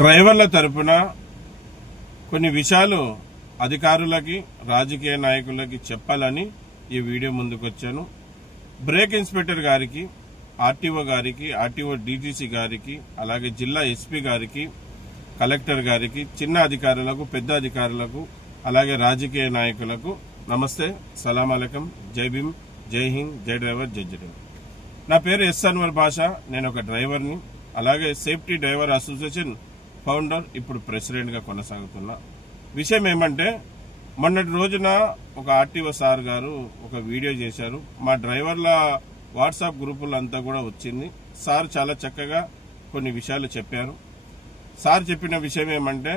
డ్రైవర్ల తరపున కొన్ని విషయాలు అధికారులకి రాజకీయ నాయకులకి చెప్పాలని ఈ వీడియో ముందుకొచ్చాను. బ్రేక్ ఇన్స్పెక్టర్ గారికి, ఆర్టీఓ గారికి, ఆర్టీఓ డీటీసీ గారికి, అలాగే జిల్లా ఎస్పీ గారికి, కలెక్టర్ గారికి, చిన్న అధికారులకు, పెద్ద అధికారులకు, అలాగే రాజకీయ నాయకులకు నమస్తే, సలాం అలైకుం, జై భీమ్, జై హింద్, జై డ్రైవర్, జై జై. నా పేరు ఎస్ అన్వర్ బాషా. నేను ఒక డ్రైవర్ని, అలాగే సేఫ్టీ డ్రైవర్ అసోసియేషన్ ఫౌండర్, ఇప్పుడు ప్రెసిడెంట్ గా కొనసాగుతున్నా. విషయం ఏమంటే, మొన్నటి రోజున ఒక ఆర్టీఓ సార్ గారు ఒక వీడియో చేశారు. మా డ్రైవర్ల వాట్సాప్ గ్రూపులంతా కూడా వచ్చింది. సార్ చాలా చక్కగా కొన్ని విషయాలు చెప్పారు. సార్ చెప్పిన విషయం ఏమంటే,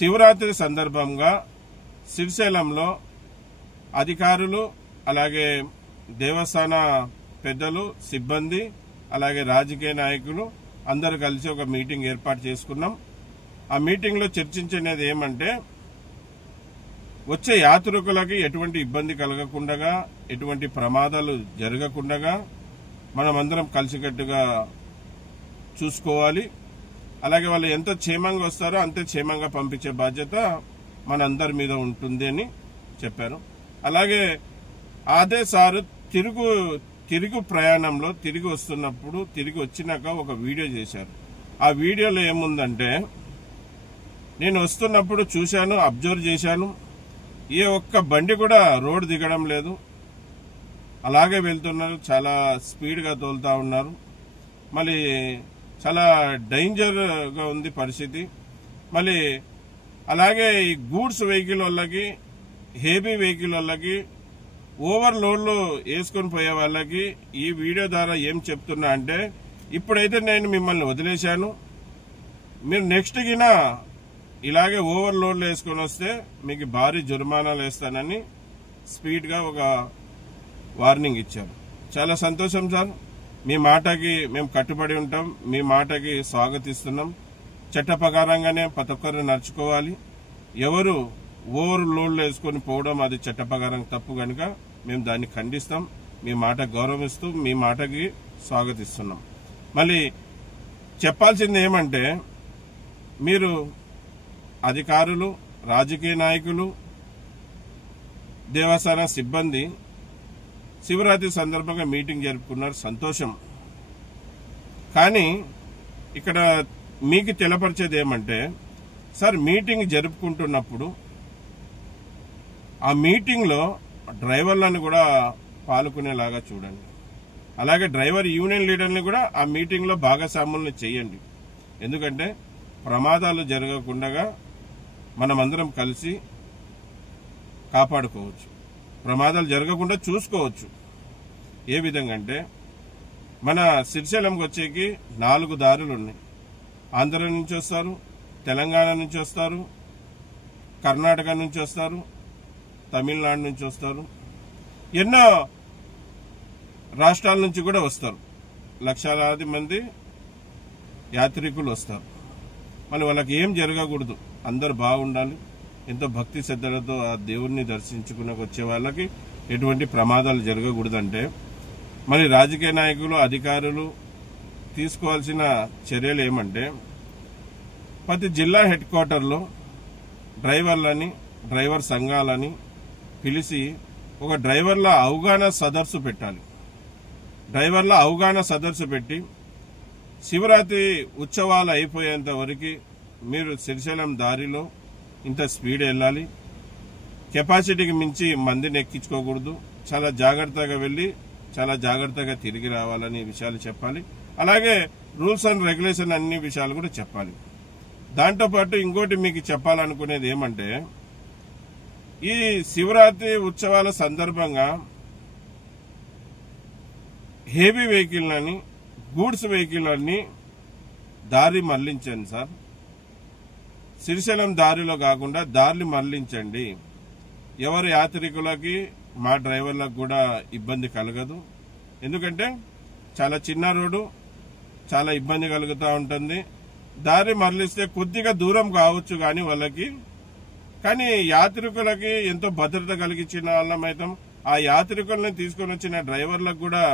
శివరాత్రి సందర్భంగా శ్రీశైలంలో అధికారులు, అలాగే దేవస్థాన పెద్దలు, సిబ్బంది, అలాగే రాజకీయ నాయకులు అందరూ కలిసి ఒక మీటింగ్ ఏర్పాటు చేసుకున్నాం. ఆ మీటింగ్ లో చర్చించినది ఏమంటే, వచ్చే యాత్రికులకి ఎటువంటి ఇబ్బంది కలగకుండా, ఎటువంటి ప్రమాదాలు జరగకుండా మనమందరం కలిసికట్టుగా చూసుకోవాలి. అలాగే వాళ్ళు ఎంత క్షేమంగా వస్తారో అంతే క్షేమంగా పంపించే బాధ్యత మనందరి మీద ఉంటుంది అని చెప్పారు. అలాగే అదే సారు తిరుగు ప్రయాణంలో తిరిగి వస్తున్నప్పుడు, తిరిగి వచ్చినాక ఒక వీడియో చేశారు. ఆ వీడియోలో ఏముందంటే, నేను వస్తున్నప్పుడు చూశాను, అబ్జర్వ్ చేశాను, ఏ ఒక్క బండి కూడా రోడ్ దిగడం లేదు, అలాగే వెళ్తున్నారు, చాలా స్పీడ్గా తోలుతా ఉన్నారు. మళ్ళీ చాలా డేంజర్గా ఉంది పరిస్థితి. మళ్ళీ అలాగే ఈ గూడ్స్ వెహికల్ వాళ్ళకి, హెవీ వెహికల్ వాళ్ళకి, ఓవర్లోడ్లు వేసుకొని పోయే వాళ్ళకి ఈ వీడియో ద్వారా ఏం చెప్తున్నా అంటే, ఇప్పుడైతే నేను మిమ్మల్ని వదిలేశాను, మీరు నెక్స్ట్ గిన ఇలాగే ఓవర్లోడ్లు వేసుకొని వస్తే మీకు భారీ జుర్మానాలు వేస్తానని స్పీడ్ గా ఒక వార్నింగ్ ఇచ్చారు. చాలా సంతోషం సార్, మీ మాటకి మేము కట్టుబడి ఉంటాం, మీ మాటకి స్వాగతిస్తున్నాం. చట్ట ప్రకారంగానే ప్రతి ఒక్కరు నడుచుకోవాలి. ఎవరు ఓవర్ లోడ్లు వేసుకొని పోవడం అది చట్ట ప్రకారం తప్పు కనుక మేము దాన్ని ఖండిస్తాం. మీ మాట గౌరవిస్తూ మీ మాటకి స్వాగతిస్తున్నాం. మళ్ళీ చెప్పాల్సింది ఏమంటే, మీరు అధికారులు, రాజకీయ నాయకులు, దేవస్థాన సిబ్బంది శివరాత్రి సందర్భంగా మీటింగ్ జరుపుకున్నారు, సంతోషం. కానీ ఇక్కడ మీకు తెలపరిచేది ఏమంటే, సార్ మీటింగ్ జరుపుకుంటున్నప్పుడు ఆ మీటింగ్ లో డ్రైవర్లను కూడా పాల్గొనేలాగా చూడండి. అలాగే డ్రైవర్ యూనియన్ లీడర్ని కూడా ఆ మీటింగ్ లో భాగస్వాములను చేయండి. ఎందుకంటే ప్రమాదాలు జరగకుండా మనమందరం కలిసి కాపాడుకోవచ్చు, ప్రమాదాలు జరగకుండా చూసుకోవచ్చు. ఏ విధంగా అంటే, మన శ్రీశైలంకి వచ్చేకి 4 దారులు ఉన్నాయి. ఆంధ్ర నుంచి వస్తారు, తెలంగాణ నుంచి వస్తారు, కర్ణాటక నుంచి వస్తారు, తమిళనాడు నుంచి వస్తారు, ఎన్నో రాష్ట్రాల నుంచి కూడా వస్తారు. లక్షలాది మంది యాత్రికులు వస్తారు. మళ్ళీ వాళ్ళకి ఏం జరగకూడదు, అందరు బాగుండాలి. ఎంతో భక్తి శ్రద్ధలతో ఆ దేవుణ్ణి దర్శించుకుని వచ్చే వాళ్ళకి ఎటువంటి ప్రమాదాలు జరగకూడదంటే, మరి రాజకీయ నాయకులు, అధికారులు తీసుకోవాల్సిన చర్యలు ఏమంటే, ప్రతి జిల్లా హెడ్ క్వార్టర్లో డ్రైవర్లని, డ్రైవర్ సంఘాలని పిలిచి ఒక డ్రైవర్ల అవగాహన సదస్సు పెట్టాలి. డ్రైవర్ల అవగాహన సదస్సు పెట్టి, శివరాత్రి ఉత్సవాలు అయిపోయేంత వరకు మీరు శ్రీశైలం దారిలో ఇంత స్పీడ్ వెళ్ళాలి, కెపాసిటీకి మించి మందిని ఎక్కించుకోకూడదు, చాలా జాగ్రత్తగా వెళ్లి చాలా జాగ్రత్తగా తిరిగి రావాలని విషయాలు చెప్పాలి. అలాగే రూల్స్ అండ్ రెగ్యులేషన్ అన్ని విషయాలు కూడా చెప్పాలి. దాంతోపాటు ఇంకోటి మీకు చెప్పాలనుకునేది ఏమంటే, ఈ శివరాత్రి ఉత్సవాల సందర్భంగా హెవీ వెహికల్ అని, గూడ్స్ వెహికల్ అని దారి మళ్లించండి సార్. శ్రీశైలం దారిలో కాకుండా దారిని మళ్లించండి. ఎవరు యాత్రికులకి, మా డ్రైవర్లకు కూడా ఇబ్బంది కలగదు. ఎందుకంటే చాలా చిన్న రోడ్డు, చాలా ఇబ్బంది కలుగుతూ ఉంటుంది. దారి మరలిస్తే కొద్దిగా దూరం కావచ్చు కానీ వాళ్ళకి, కానీ యాత్రికులకి ఎంతో భద్రత కలిగించిన వాళ్ళమైతాం. ఆ యాత్రికుల్ని తీసుకొని వచ్చిన డ్రైవర్లకు కూడా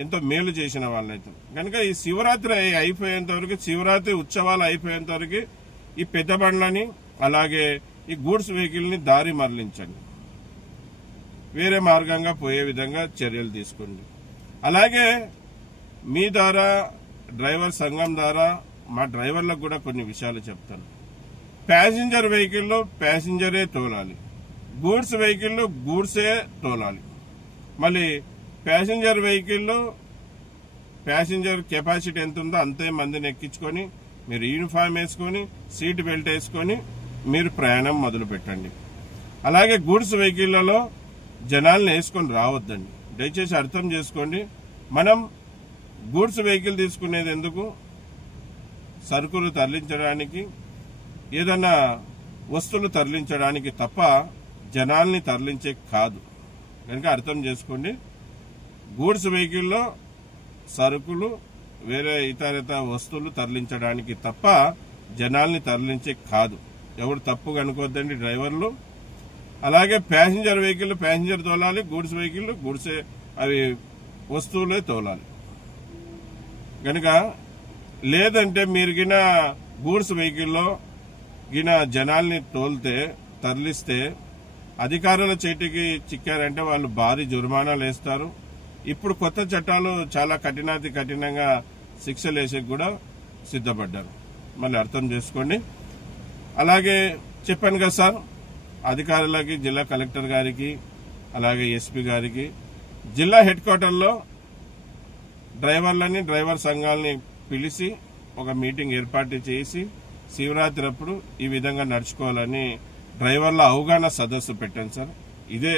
ఎంతో మేలు చేసిన వాళ్ళైతే కనుక ఈ శివరాత్రి అయిపోయేంత వరకు, శివరాత్రి ఉత్సవాలు అయిపోయేంత వరకు ఈ పెద్ద బండ్లని అలాగే ఈ గూడ్స్ వెహికల్ ని దారి మరలించండి, వేరే మార్గంగా పోయే విధంగా చర్యలు తీసుకోండి. అలాగే మీ ద్వారా, డ్రైవర్ సంఘం ద్వారా మా డ్రైవర్లకు కూడా కొన్ని విషయాలు చెప్తాను. ప్యాసింజర్ వెహికల్లో ప్యాసింజరే తోలాలి, గూడ్స్ వెహికల్లో గూడ్సే తోలాలి. మళ్ళీ ప్యాసింజర్ వెహికల్లో ప్యాసింజర్ కెపాసిటీ ఎంత ఉందో అంతే మందిని ఎక్కించుకొని మీరు యూనిఫామ్ వేసుకొని సీట్ బెల్ట్ వేసుకొని మీరు ప్రయాణం మొదలు పెట్టండి. అలాగే గూడ్స్ వెహికల్లలో జనాలను వేసుకొని రావద్దండి. దయచేసి అర్థం చేసుకోండి. మనం గూడ్స్ వెహికల్ తీసుకునేది ఎందుకు? సరుకులు తరలించడానికి, ఏదన్నా వస్తువులు తరలించడానికి తప్ప జనాల్ని తరలించే కాదు. కనుక అర్థం చేసుకోండి. గూడ్స్ వెహికల్లో సరుకులు, వేరే ఇతర వస్తువులు తరలించడానికి తప్ప జనాల్ని తరలించే కాదు. ఎవరు తప్పుగా అనుకోవద్దండి డ్రైవర్లు. అలాగే ప్యాసింజర్ వెహికల్ ప్యాసింజర్ తోలాలి, గూడ్స్ వెహికల్ గూడ్సే, అవి వస్తువులే తోలాలి. కనుక లేదంటే మీరు గిన గూడ్స్ వెహికల్లో గిన జనాల్ని తరలిస్తే అధికారుల చేతికి చిక్కారంటే వాళ్ళు భారీ జుర్మానాలు వేస్తారు. ఇప్పుడు కొత్త చట్టాలు చాలా కఠినంగా శిక్షలు వేసేకి కూడా సిద్ధపడ్డారు. మళ్ళీ అర్థం చేసుకోండి. అలాగే చెప్పాను కదా సార్, అధికారులకి, జిల్లా కలెక్టర్ గారికి, అలాగే ఎస్పీ గారికి జిల్లా హెడ్ క్వార్టర్లో డ్రైవర్లని, డ్రైవర్ సంఘాలని పిలిచి ఒక మీటింగ్ ఏర్పాటు చేసి శివరాత్రి అప్పుడు ఈ విధంగా నడుచుకోవాలని డ్రైవర్ల అవగాహన సదస్సు పెట్టాను సార్. ఇదే